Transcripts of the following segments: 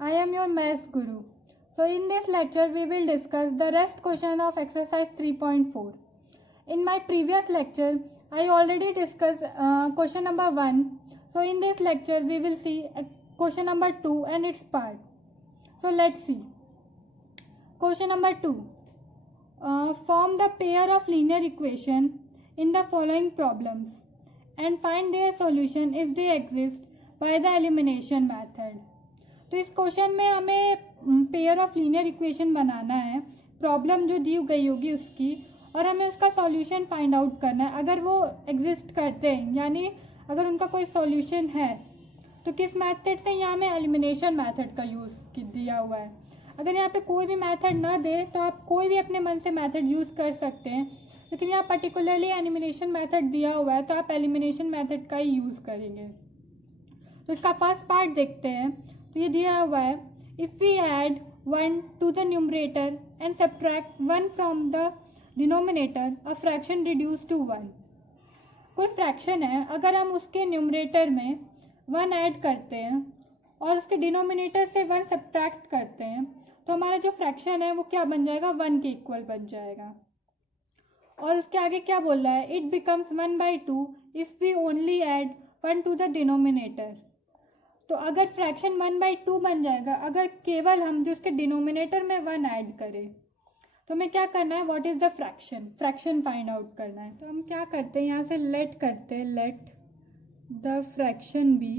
I am your maths guru. So in this lecture we will discuss the rest question of exercise 3.4. In my previous lecture I already discussed question number 1. So in this lecture we will see question number 2 and its part. So let's see. Question number 2. Form the pair of linear equation in the following problems and find their solution if they exist by the elimination method. तो इस question में हमें pair of linear equation बनाना है, problem जो दी गई होगी उसकी, और हमें उसका सॉल्यूशन फाइंड आउट करना है. अगर वो एग्जिस्ट करते हैं यानी अगर उनका कोई सॉल्यूशन है तो किस मेथड से, यहाँ में एलिमिनेशन मेथड का यूज़ दिया हुआ है. अगर यहाँ पे कोई भी मेथड ना दे तो आप कोई भी अपने मन से मेथड यूज़ कर सकते हैं, लेकिन यहाँ पर्टिकुलरली एलिमिनेशन मेथड दिया हुआ है तो आप एलिमिनेशन मेथड का ही यूज़ करेंगे. तो इसका फर्स्ट पार्ट देखते हैं. तो ये दिया हुआ है, if we add 1 to the numerator and subtract 1 from the denominator a fraction reduce to 1. कोई फ्रैक्शन है, अगर हम उसके न्यूमरेटर में 1 ऐड करते हैं और उसके डिनोमिनेटर से 1 सब्ट्रैक्ट करते हैं तो हमारा जो फ्रैक्शन है वो क्या बन जाएगा, 1 के इक्वल बन जाएगा. और उसके आगे क्या बोल रहा है, it becomes 1/2 if we only add 1 to the denominator. तो अगर फ्रैक्शन 1/2 बन जाएगा अगर केवल हम जो उसके डिनोमिनेटर में 1 ऐड करें. तो हमें क्या करना है, what is the fraction find out करना है. तो हम क्या करते हैं, यहाँ से लेट करते हैं, let the fraction B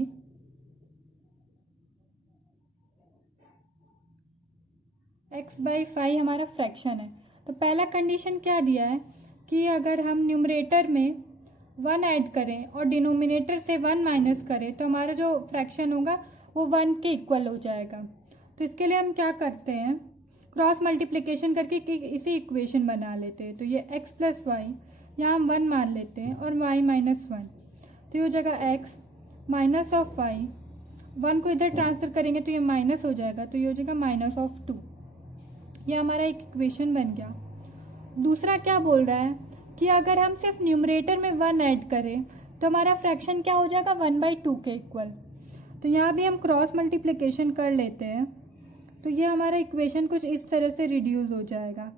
x/5 हमारा फ्रैक्शन है. तो पहला कंडीशन क्या दिया है कि अगर हम न्यूमरेटर में 1 ऐड करें और डिनोमिनेटर से 1 माइनस करें तो हमारा जो फ्रैक्शन होगा वो 1 के इक्वल हो जाएगा. तो इसके लिए हम क्या करते हैं, क्रॉस मल्टीप्लिकेशन करके इसी इक्वेशन बना लेते हैं. तो ये x + y यहाँ हम 1 मान लेते हैं और y - 1. तो ये हो जाएगा x माइनस ऑफ y, 1 को इधर ट्रांसफर करेंगे तो ये माइनस हो जाएगा, तो ये हो जाएगा -2. ये हमारा एक इक्वेशन बन गया. दूसरा क्या बोल रहा है कि अगर हम सिर्फ न्यूमरेटर में 1 ऐड करें तो हमारा फ्रैक्शन क्या हो जाएगा, 1/2 के इक्वल. तो यहाँ भी हम क्रॉस मल्टीप्लिकेशन कर लेते हैं. तो ये हमारा इक्वेशन कुछ इस तरह से रिड्यूस हो जाएगा,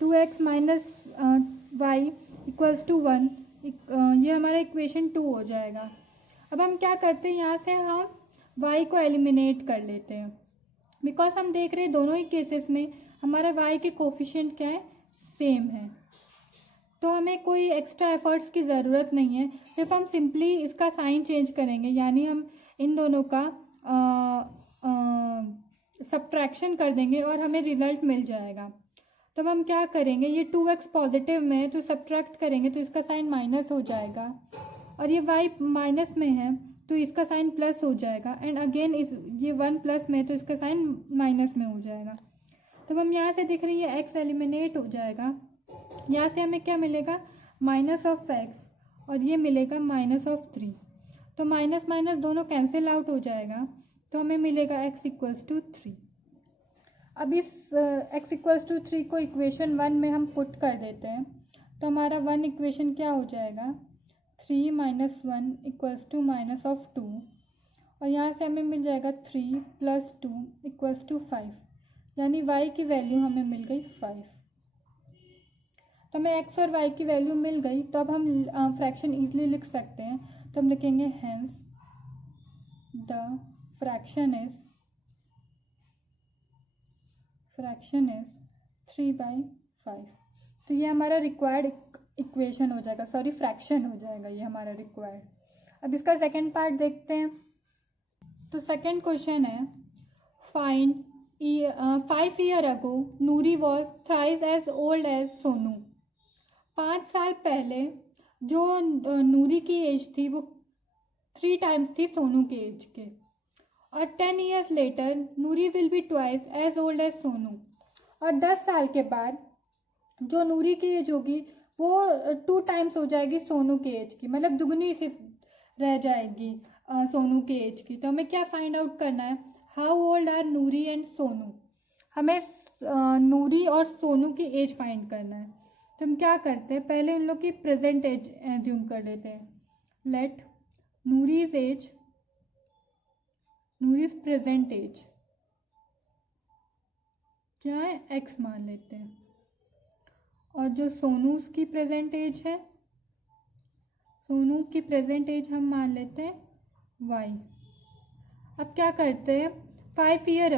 2x - y = 1. ये हमारा इक्वेशन 2 हो जाएगा. अब हम क्या करते हैं, यहाँ से हम y को एलिमिनेट कर लेते हैं, बिकॉज हम देख रहे हैं दोनों ही केसेस में हमारा y के कोफिशिएंट क्या है, सेम है. तो हमें कोई एक्स्ट्रा एफर्ट्स की ज़रूरत नहीं है. सिर्फ हम सिंपली इसका साइन चेंज करेंगे, यानी हम इन दोनों का सब्ट्रैक्शन कर देंगे और हमें रिजल्ट मिल जाएगा. तब हम क्या करेंगे, ये 2x पॉजिटिव में है तो सब्ट्रैक्ट करेंगे तो इसका साइन माइनस हो जाएगा, और ये y माइनस में है तो इसका साइन प्लस हो जाएगा, एंड अगेन ये 1 प्लस में है तो इसका साइन माइनस में हो जाएगा. तब हम यहाँ से देख रहे हैं ये x एलिमिनेट हो जाएगा. यहाँ से हमें क्या मिलेगा, -(x) और ये मिलेगा -3. तो माइनस माइनस दोनों कैंसिल आउट हो जाएगा तो हमें मिलेगा x = 3. अब इस x = 3 को इक्वेशन 1 में हम पुट कर देते हैं तो हमारा 1 इक्वेशन क्या हो जाएगा, 3 - 1 = -2, और यहाँ से हमें मिल जाएगा 3 + 2 = 5, यानी y की वैल्यू हमें मिल गई 5. तो हमें x और y की वैल्यू मिल गई. तो अब हम फ्रैक्शन ईजिली लिख सकते हैं. तो हम लिखेंगे हेंस द फ्रैक्शन इज 3/5. तो ये हमारा रिक्वायर्ड इक्वेशन हो जाएगा, सॉरी फ्रैक्शन हो जाएगा ये हमारा रिक्वायर्ड. अब इसका सेकंड पार्ट देखते हैं. तो सेकंड क्वेश्चन है, find 5 years ago Noori was thrice as old as Sonu. 5 साल पहले जो नूरी की एज थी वो 3 टाइम्स थी सोनू की एज के. और 10 years later Noori will be twice as old as Sonu. और 10 साल के बाद जो नूरी की एज होगी वो 2 टाइम्स हो जाएगी सोनू की एज की, मतलब दुगनी सिर्फ रह जाएगी सोनू की एज की. तो हमें क्या फाइंड आउट करना है, how old are Noori and Sonu. हमें नूरी और सोनू की एज फाइंड करना है. तो हम क्या करते हैं, पहले उन लोग की प्रेजेंट एज एज्यूम कर लेते हैं. लेट नूरीज प्रेजेंट एज क्या है, x मान लेते हैं। और जो सोनू की प्रेजेंट एज है, सोनू की प्रेजेंट एज हम मान लेते हैं y। अब क्या करते हैं, 5 ईयर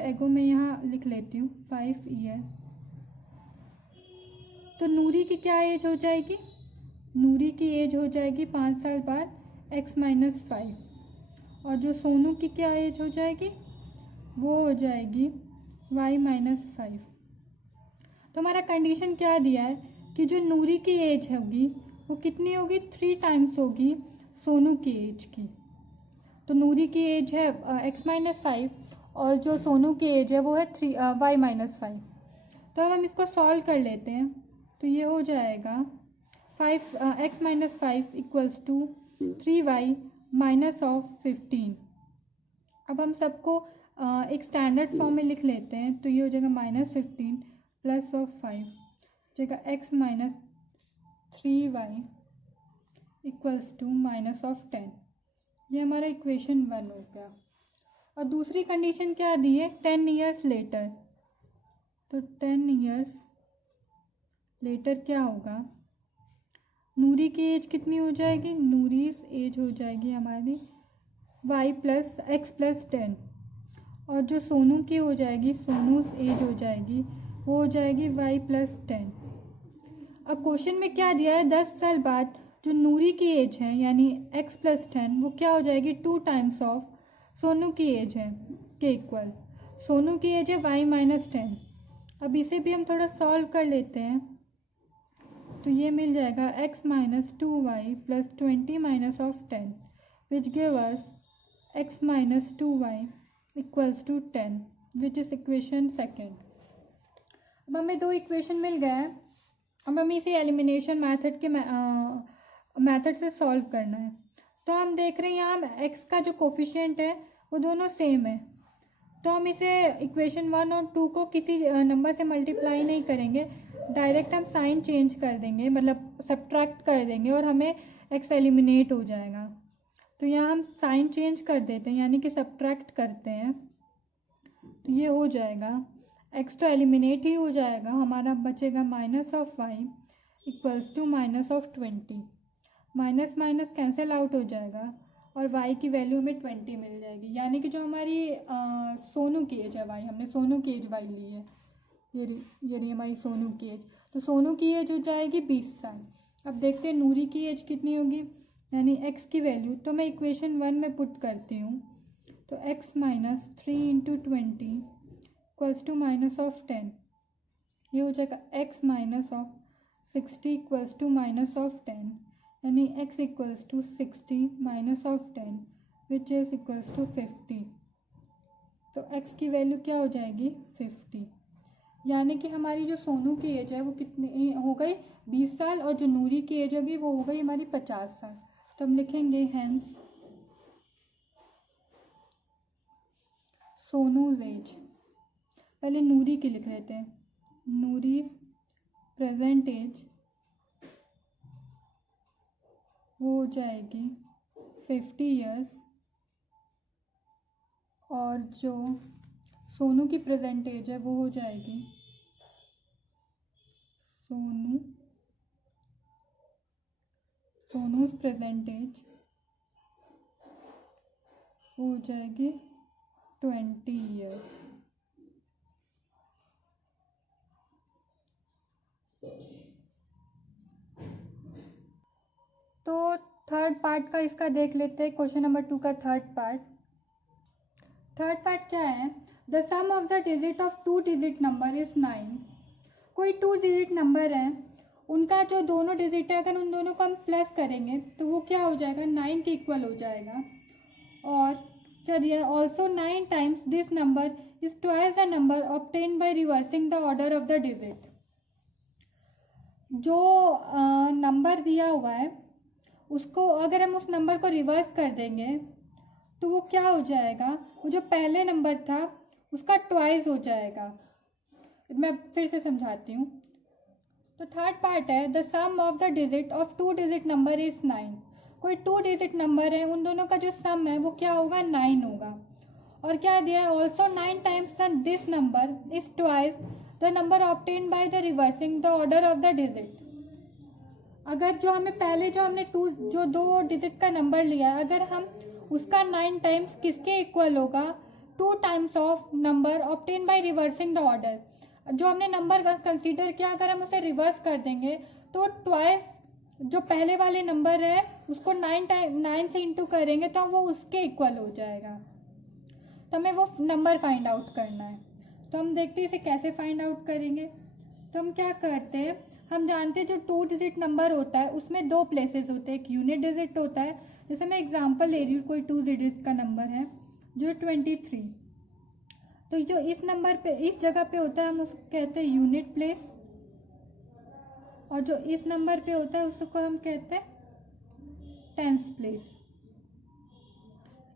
एगो मैं यहाँ लिख लेती हूँ 5 ईयर। तो नूरी की क्या एज हो जाएगी, नूरी की एज हो जाएगी 5 साल बाद x माइनस 5। और जो सोनू की क्या एज हो जाएगी, वो हो जाएगी y माइनस 5। तो हमारा कंडीशन क्या दिया है कि जो नूरी की एज होगी वो कितनी होगी, 3 टाइम्स होगी सोनू की एज की। तो नूरी की एज है x माइनस 5 और जो सोनू की एज है वो है y माइनस 5। तो अब हम इसको सॉल्व कर लेते हैं। तो ये हो जाएगा x minus 5 equals to 3y minus of 15। अब हम सबको एक स्टैंडर्ड फॉर्म में लिख लेते हैं। तो ये हो जाएगा -15 प्लस ऑफ 5 जाएगा x minus 3y equals to minus of 10। ये हमारा इक्वेशन 1 हो गया। और दूसरी कंडीशन क्या दी है, 10 ईयर्स लेटर। तो 10 ईयर्स लेटर क्या होगा, नूरी की एज कितनी हो जाएगी, नूरीज एज हो जाएगी हमारी y प्लस एक्स प्लस 10। और जो सोनू की हो जाएगी, सोनू एज हो जाएगी, वो हो जाएगी y प्लस 10। अब क्वेश्चन में क्या दिया है, 10 साल बाद जो नूरी की एज है यानी x प्लस 10 वो क्या हो जाएगी, 2 टाइम्स ऑफ सोनू की एज है के इक्वल। सोनू की एज है y माइनस 10। अब इसे भी हम थोड़ा सॉल्व कर लेते हैं। तो ये मिल जाएगा x minus 2y plus 20 minus of 10 which give us x minus 2y equals to 10 which is equation second. अब हमें दो इक्वेशन मिल गए हैं। अब हमें इसी एलिमिनेशन मेथड के मेथड से सॉल्व करना है। तो हम देख रहे हैं यहाँ x का जो कोफिशिएंट है वो दोनों सेम है। तो हम इसे इक्वेशन 1 और 2 को किसी नंबर से मल्टीप्लाई नहीं करेंगे, डायरेक्ट हम साइन चेंज कर देंगे, मतलब सब्ट्रैक्ट कर देंगे और हमें x एलिमिनेट हो जाएगा। तो यहाँ हम साइन चेंज कर देते हैं यानी कि सब्ट्रैक्ट करते हैं। तो ये हो जाएगा, x तो एलिमिनेट ही हो जाएगा, हमारा बचेगा minus of y equals to minus of 20। Minus minus cancel out हो जाएगा और y की वैल्यू में 20 मिल जाएगी। यानी कि जो हमारी सोनू की एज है y, हमने सोनू की एज y ली है, ये रही हमारी सोनू की एज। तो सोनू की एज हो जाएगी 20 साल। अब देखते हैं नूरी की एज कितनी होगी, यानी x की वैल्यू। तो मैं इक्वेशन 1 में पुट करती हूँ। तो x minus 3 into 20 equals to minus of 10। ये हो जाएगा x minus of 60 equals to minus of 10, यानी x equals to 60 minus of 10 which is equals to 50। तो x की वैल्यू क्या हो जाएगी, 50। यानी कि हमारी जो सोनू की एज है वो कितनी हो गई, 20 साल, और जो नूरी की एज होगी वो हो गई हमारी 50 साल। तो हम लिखेंगे हेंस सोनूज एज। पहले नूरी की लिख लेते हैं, नूरीज प्रेजेंट एज वो हो जाएगी 50 ईयर्स। और जो सोनू की प्रेजेंट एज है वो हो जाएगी, सोनूज प्रेजेंट एज वो हो जाएगी 20 ईयर्स। तो थर्ड पार्ट का इसका देख लेते हैं, क्वेश्चन नंबर 2 का थर्ड पार्ट क्या है, the sum of the digit of 2 digit number is 9। कोई 2 डिजिट नंबर है, उनका जो दोनों डिजिट है अगर उन दोनों को हम प्लस करेंगे तो वो क्या हो जाएगा, 9 के इक्वल हो जाएगा। और क्या दिया, also 9 times this number is twice the number obtain by reversing the order of the digit. जो नंबर दिया हुआ है उसको अगर हम उस नंबर को रिवर्स कर देंगे तो वो क्या हो जाएगा, वो जो पहले नंबर था उसका ट्वाइस हो जाएगा। मैं फिर से समझाती हूँ। तो थर्ड पार्ट है, the sum of the digit of 2 digit number is 9। कोई 2 डिजिट नंबर है, उन दोनों का जो सम है वो क्या होगा, 9 होगा। और क्या दिया है, also 9 times this number is twice the number obtained by the reversing the order of the digit. अगर जो हमें पहले जो हमने जो 2 डिजिट का नंबर लिया है, अगर हम उसका 9 टाइम्स किसके इक्वल होगा, 2 times of number obtain by reversing the order. जो हमने नंबर कंसीडर किया, अगर हम उसे रिवर्स कर देंगे तो ट्वाइस जो पहले वाले नंबर है उसको 9 से इंटू करेंगे तो वो उसके इक्वल हो जाएगा। तो हमें वो नंबर फाइंड आउट करना है। तो हम देखते हैं इसे कैसे फाइंड आउट करेंगे। तो हम क्या करते हैं, हम जानते हैं जो 2 डिजिट नंबर होता है उसमें 2 प्लेसेस होते हैं, एक यूनिट डिजिट होता है। जैसे मैं एग्जांपल ले रही हूँ, कोई 2 डिजिट का नंबर है जो 23, तो जो इस नंबर पे इस जगह पे होता है हम उसको कहते हैं यूनिट प्लेस, और जो इस नंबर पे होता है उसको हम कहते हैं टेंस प्लेस।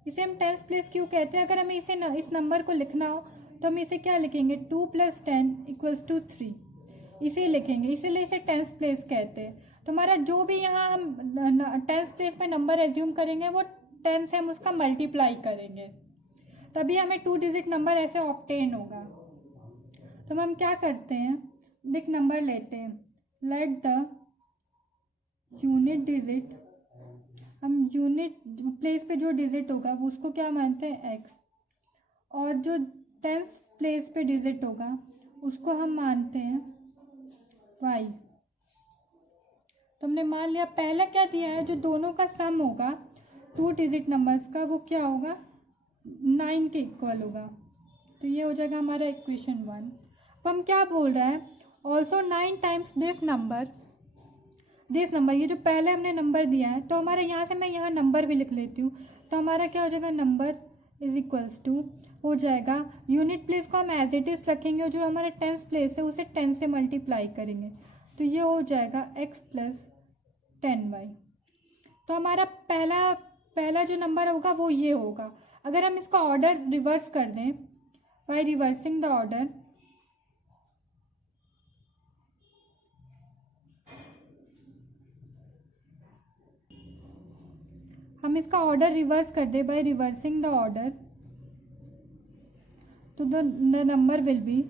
इसे हम टेंस प्लेस क्यों कहते हैं, अगर हमें इसे इस नंबर को लिखना हो तो हम इसे क्या लिखेंगे, 2 + 10 = 3, इसे लिखेंगे, इसीलिए इसे टेंस प्लेस कहते हैं। तो हमारा जो भी यहाँ हम टेंस प्लेस पे नंबर एज्यूम करेंगे वो 10 से हम उसका मल्टीप्लाई करेंगे, तभी हमें 2 डिजिट नंबर ऐसे ऑब्टेन होगा। तो हम क्या करते हैं, एक नंबर लेते हैं, लेट द यूनिट डिजिट, हम यूनिट प्लेस पे जो डिजिट होगा वो उसको क्या मानते हैं x, और जो टेंस प्लेस पे डिजिट होगा उसको हम मानते हैं y। तो हमने मान लिया, पहला क्या दिया है, जो दोनों का सम होगा 2 डिजिट नंबर्स का वो क्या होगा, 9 के इक्वल होगा। तो ये हो जाएगा हमारा इक्वेशन 1। अब हम क्या बोल रहे हैं, ऑल्सो 9 टाइम्स दिस नंबर, ये जो पहले हमने नंबर दिया है, तो हमारे यहाँ से मैं यहाँ नंबर भी लिख लेती हूँ। तो हमारा क्या हो जाएगा, नंबर इज इक्वल्स टू हो जाएगा, यूनिट प्लेस को हम एज इट इज रखेंगे और जो हमारा टेंस प्लेस है उसे 10 से मल्टीप्लाई करेंगे, तो ये हो जाएगा x + 10y। तो हमारा पहला जो नंबर होगा वो ये होगा। अगर हम इसका ऑर्डर रिवर्स कर दें, बाय रिवर्सिंग द ऑर्डर, हम इसका ऑर्डर रिवर्स कर दे बाय रिवर्सिंग द ऑर्डर, तो द नंबर विल बी,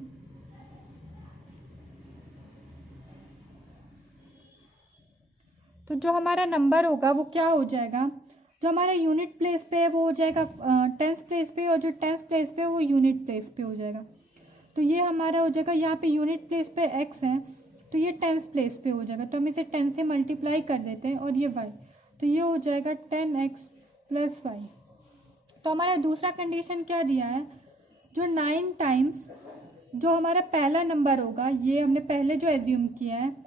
तो जो हमारा नंबर होगा वो क्या हो जाएगा, जो हमारा यूनिट प्लेस पे है वो हो जाएगा टेंस प्लेस पे, और जो टेंस प्लेस पे है वो यूनिट प्लेस पे हो जाएगा। तो ये हमारा हो जाएगा, यहाँ पे यूनिट प्लेस पे x है तो ये टेंस प्लेस पे हो जाएगा, तो हम इसे 10 से मल्टीप्लाई कर देते हैं, और ये y, तो ये हो जाएगा 10x + y। तो हमारा दूसरा कंडीशन क्या दिया है, जो 9 टाइम्स जो हमारा पहला नंबर होगा, ये हमने पहले जो एज्यूम किया है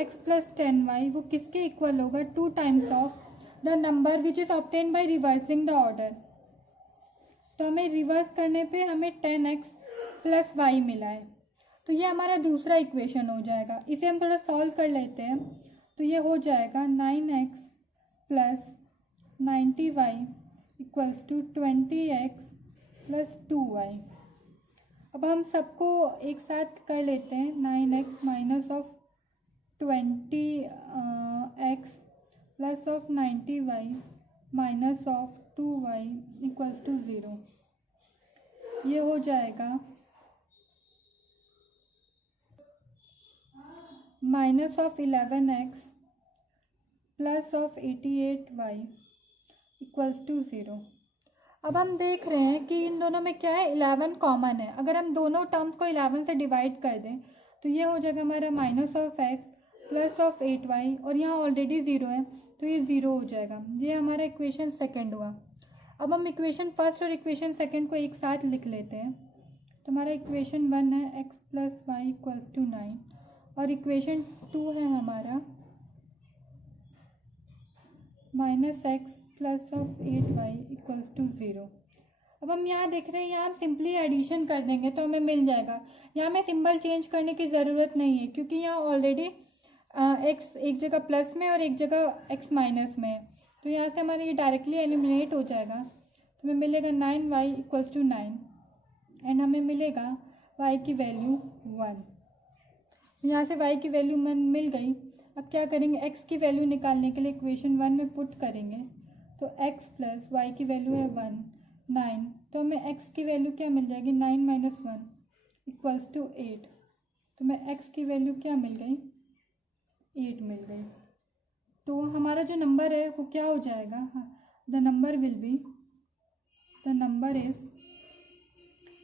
x + 10y, वो किसके इक्वल होगा, 2 times of the number which is obtain by reversing the order. तो हमें रिवर्स करने पे हमें 10x + y मिला है, तो ये हमारा दूसरा इक्वेशन हो जाएगा। इसे हम थोड़ा सॉल्व कर लेते हैं, तो ये हो जाएगा 9x + 90y = 20x + 2y। अब हम सबको एक साथ कर लेते हैं, 9x - of 20x + of 90y - of 2y = 0। ये हो जाएगा -of 11x + of 88y = 0। अब हम देख रहे हैं कि इन दोनों में क्या है, 11 कॉमन है। अगर हम दोनों टर्म्स को 11 से डिवाइड कर दें तो ये हो जाएगा हमारा -of x + of 8y, और यहाँ ऑलरेडी 0 है तो ये 0 हो जाएगा। ये हमारा इक्वेशन सेकंड हुआ। अब हम इक्वेशन फर्स्ट और इक्वेशन सेकंड को एक साथ लिख लेते हैं। तो हमारा इक्वेशन 1 है x + y = 9, और इक्वेशन 2 है हमारा -x + of 8y = 0। अब हम यहाँ देख रहे हैं, यहाँ हम सिंपली एडिशन कर देंगे तो हमें मिल जाएगा। यहाँ हमें सिंबल चेंज करने की ज़रूरत नहीं है, क्योंकि यहाँ ऑलरेडी x एक जगह प्लस में और एक जगह x माइनस में है, तो यहाँ से हमारा ये डायरेक्टली एलिमिनेट हो जाएगा। तो हमें मिलेगा 9y = 9, एंड हमें मिलेगा y की वैल्यू 1। यहाँ से y की वैल्यू 1 मिल गई। अब क्या करेंगे, x की वैल्यू निकालने के लिए इक्वेशन 1 में पुट करेंगे, तो x + y की वैल्यू है 1 9, तो हमें x की वैल्यू क्या मिल जाएगी, 9 - 1 इक्वल्स टू 8। तो हमें x की वैल्यू क्या मिल गई, 8 मिल गई। तो हमारा जो नंबर है वो क्या हो जाएगा, the number will be, the number is,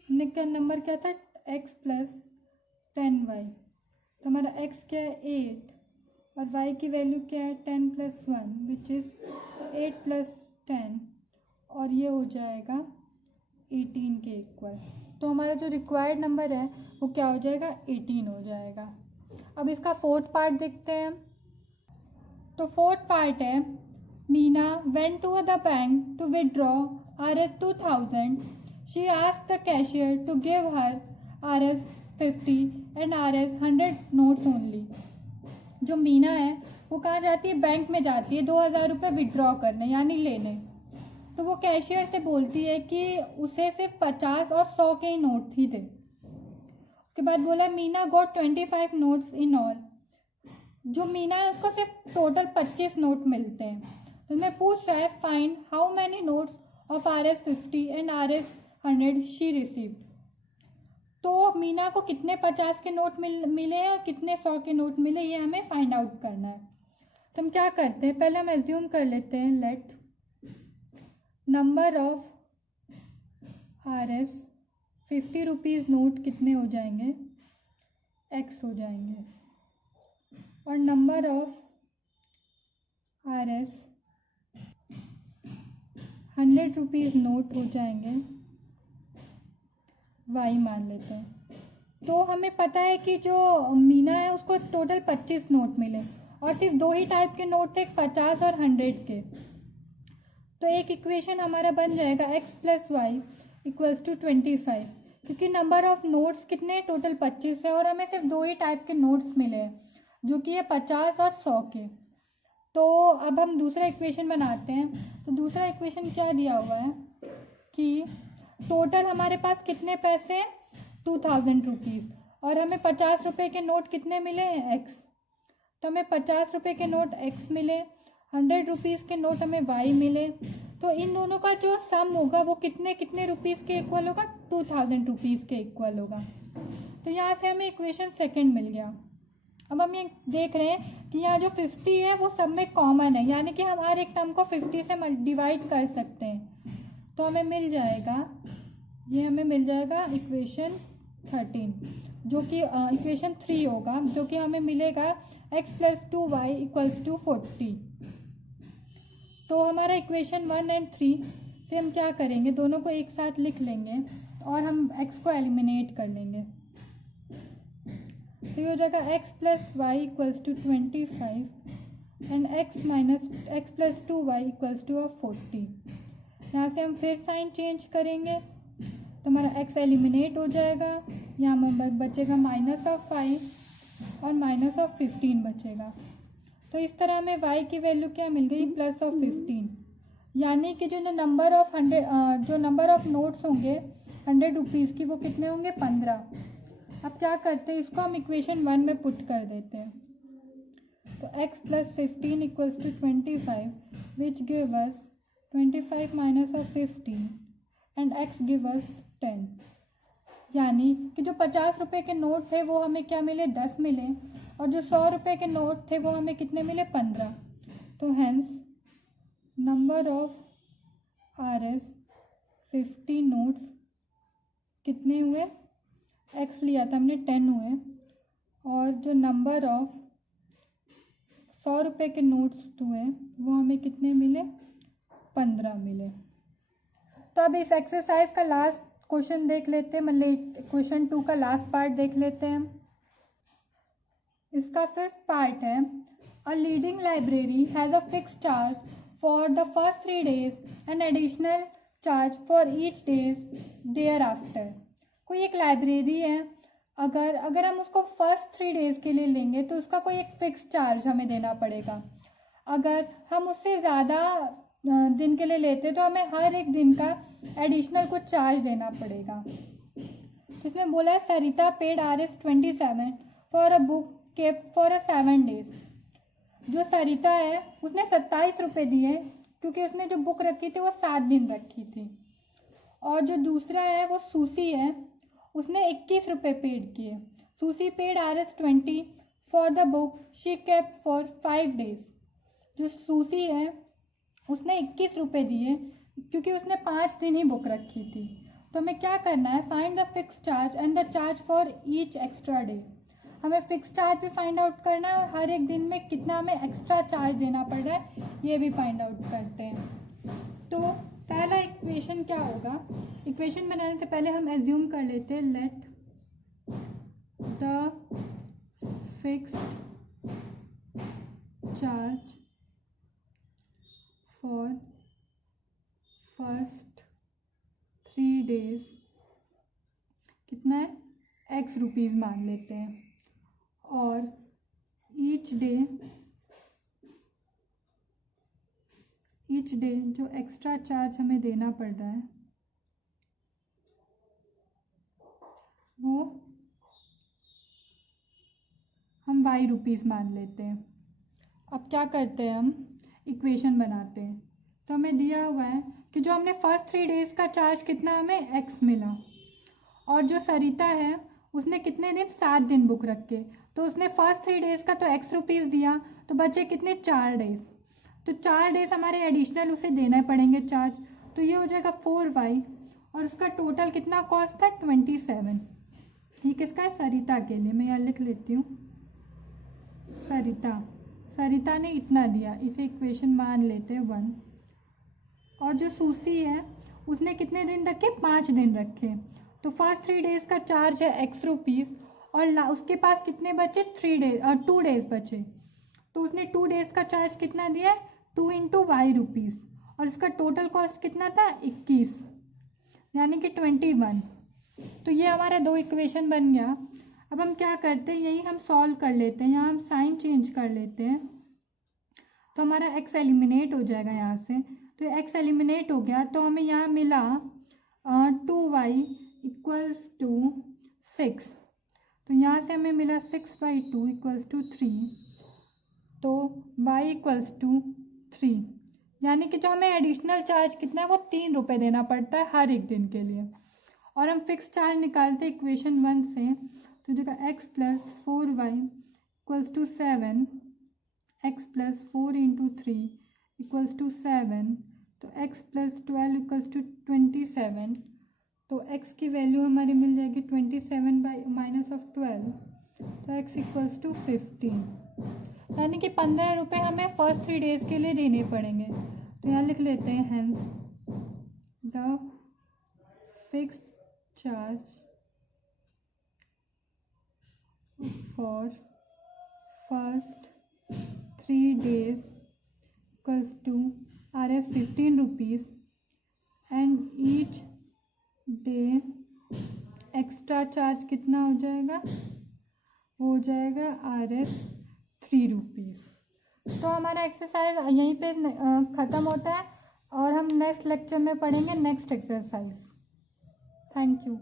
हमने क्या नंबर क्या था, x + 10y। तो हमारा x क्या है, 8, और y की वैल्यू क्या है, 10 + 1 विच इज़ 8 + 10, और ये हो जाएगा 18 के इक्वल। तो हमारा जो रिक्वायर्ड नंबर है वो क्या हो जाएगा, 18 हो जाएगा। अब इसका फोर्थ पार्ट देखते हैं। तो फोर्थ पार्ट है, Meena went to the bank to withdraw Rs 2000. She asked the cashier to give her Rs 50 and Rs 100 notes only. जो मीना है वो कहाँ जाती है, बैंक में जाती है 2000 रुपये विदड्रॉ करने यानी लेने। तो वो कैशियर से बोलती है कि उसे सिर्फ 50 और 100 के ही नोट ही दे। उसके बाद बोला Meena got 25 notes in all. जो मीना है उसको सिर्फ टोटल 25 नोट मिलते हैं। तो मैं पूछ रहा है, find how many notes of Rs 50 and Rs 100 she received. तो मीना को कितने 50 के नोट मिले हैं और कितने 100 के नोट मिले, ये हमें फाइंड आउट करना है। तो हम क्या करते हैं, पहले हम एज्यूम कर लेते हैं, let number of Rs 50 rupees note कितने हो जाएंगे, x हो जाएंगे, और number of Rs 100 rupees note हो जाएंगे y मान लेते हैं। तो हमें पता है कि जो मीना है उसको टोटल 25 नोट मिले और सिर्फ 2 ही टाइप के नोट थे, 50 और 100 के। तो एक इक्वेशन हमारा बन जाएगा x + y इक्वल्स टू 25, क्योंकि नंबर ऑफ नोट्स कितने टोटल 25 है और हमें सिर्फ 2 ही टाइप के नोट्स मिले हैं जो कि है 50 और 100 के। तो अब हम दूसरा इक्वेशन बनाते हैं। तो दूसरा इक्वेशन क्या दिया हुआ है कि टोटल हमारे पास कितने पैसे हैं, 2000 रुपीज़, और हमें 50 रुपये के नोट कितने मिले हैं, x। तो हमें 50 रुपये के नोट x मिले, 100 रुपीज़ के नोट हमें y मिले। तो इन दोनों का जो सम होगा वो कितने कितने रुपीज़ के इक्वल होगा, 2000 रुपीज़ के इक्वल होगा। तो यहाँ से हमें इक्वेशन सेकंड मिल गया। अब हम ये देख रहे हैं कि यहाँ जो 50 है वो सब में कॉमन है, यानी कि हम हर एक टर्म को 50 से डिवाइड कर सकते हैं। तो हमें मिल जाएगा, ये हमें मिल जाएगा इक्वेशन 13, जो कि इक्वेशन 3 होगा, जो कि हमें मिलेगा x + 2y इक्वल्स टू 40। तो हमारा इक्वेशन 1 और 3 से हम क्या करेंगे, दोनों को एक साथ लिख लेंगे और हम x को एलिमिनेट कर लेंगे। तो ये हो जाएगा x + y equals to 25 and x + 2y equals to 40। यहाँ से हम फिर साइन चेंज करेंगे तो हमारा x एलिमिनेट हो जाएगा, यहाँ हमें बचेगा -5 और -15 बचेगा। तो इस तरह हमें y की वैल्यू क्या मिल गई, +15, यानी कि जो नंबर ऑफ नोट्स होंगे 100 रुपीज़ की वो कितने होंगे, 15। अब क्या करते हैं, इसको हम इक्वेशन 1 में पुट कर देते हैं। तो x + 15 equals to 25 which give us 25 - 15 and x give us 10, यानी कि जो 50 रुपये के नोट थे वो हमें क्या मिले, 10 मिले, और जो 100 रुपये के नोट थे वो हमें कितने मिले, 15। तो hence number of Rs 50 notes कितने हुए, x लिया था हमने 10 हुए, और जो नंबर ऑफ 100 रुपये के नोट्स हुए वो हमें कितने मिले, 15 मिले। तो अब इस एक्सरसाइज का लास्ट क्वेश्चन देख लेते हैं, मतलब क्वेश्चन 2 का लास्ट पार्ट देख लेते हैं। इसका फिफ्थ पार्ट है, a leading library has a fix charge for the first 3 days and additional charge for each days thereafter. कोई एक लाइब्रेरी है, अगर हम उसको फर्स्ट 3 days के लिए लेंगे तो उसका कोई एक फ़िक्स चार्ज हमें देना पड़ेगा। अगर हम उससे ज़्यादा दिन के लिए लेते तो हमें हर एक दिन का एडिशनल कुछ चार्ज देना पड़ेगा। इसमें बोला है Sarita paid Rs 27 for a book kept for 7 days। जो सरिता है उसने 27 रुपये दिए क्योंकि उसने जो बुक रखी थी वो 7 दिन रखी थी। और जो दूसरा है वो सूसी है, उसने 21 रुपये पेड किए। Susie paid Rs20 for the book she kept for 5 days। जो सूसी है उसने 21 रुपये दिए क्योंकि उसने 5 दिन ही बुक रखी थी। तो हमें क्या करना है, find the fix charge and the charge for each extra day. हमें फिक्स चार्ज भी फाइंड आउट करना है और हर एक दिन में कितना हमें एक्स्ट्रा चार्ज देना पड़ रहा है ये भी फाइंड आउट करते हैं। तो पहला इक्वेशन क्या होगा, इक्वेशन बनाने से पहले हम एज्यूम कर लेते हैं let the fixed charge for first 3 days कितना है, x रुपीज़ मान लेते हैं, और ईच डे जो एक्स्ट्रा चार्ज हमें देना पड़ रहा है वो हम y रुपीज़ मान लेते हैं। अब क्या करते हैं, हम इक्वेशन बनाते हैं। तो हमें दिया हुआ है कि जो हमने फर्स्ट 3 days का चार्ज कितना हमें x मिला, और जो सरिता है उसने कितने दिन, 7 दिन बुक रखे, तो उसने फर्स्ट 3 days का तो x रुपीज़ दिया, तो बचे कितने, 4 days। तो 4 days हमारे एडिशनल उसे देना पड़ेंगे चार्ज, तो ये हो जाएगा 4y, और उसका टोटल कितना कॉस्ट था 27। ये किसका है, सरिता के लिए। मैं यहाँ लिख लेती हूँ, सरिता ने इतना दिया, इसे इक्वेशन मान लेते हैं 1। और जो सूसी है उसने कितने दिन रखे, 5 दिन रखे, तो फर्स्ट 3 days का चार्ज है x रुपीज़, और उसके पास कितने बचे, 2 days बचे, तो उसने 2 days का चार्ज कितना दिया, 2 × y रुपीज़, और इसका टोटल कॉस्ट कितना था 21, यानी कि 21। तो ये हमारा 2 इक्वेशन बन गया। अब हम क्या करते हैं, यही हम सॉल्व कर लेते हैं, यहाँ हम साइन चेंज कर लेते हैं, तो हमारा x एलिमिनेट हो जाएगा यहाँ से। तो x एलिमिनेट हो गया, तो हमें यहाँ मिला 2y = 6, तो यहाँ से हमें मिला 6/2 = 3, तो y = 3, यानी कि जो हमें एडिशनल चार्ज कितना है वो 3 रुपये देना पड़ता है हर एक दिन के लिए। और हम फिक्स चार्ज निकालते हैं इक्वेशन 1 से, तो देखा x + 4y = 7, x + 4 × 3 = 7, तो x + 12 = 27, तो x की वैल्यू हमारी मिल जाएगी 27/-12, तो x = 15, यानी कि 15 रुपये हमें फर्स्ट 3 days के लिए देने पड़ेंगे। तो यहाँ लिख लेते हैं, hence the fixed charge for first 3 days = Rs15 rupees, and each day extra charge कितना हो जाएगा, वो हो जाएगा Rs3 rupees। तो हमारा एक्सरसाइज यहीं पे ख़त्म होता है, और हम नेक्स्ट लेक्चर में पढ़ेंगे नेक्स्ट एक्सरसाइज। Thank you.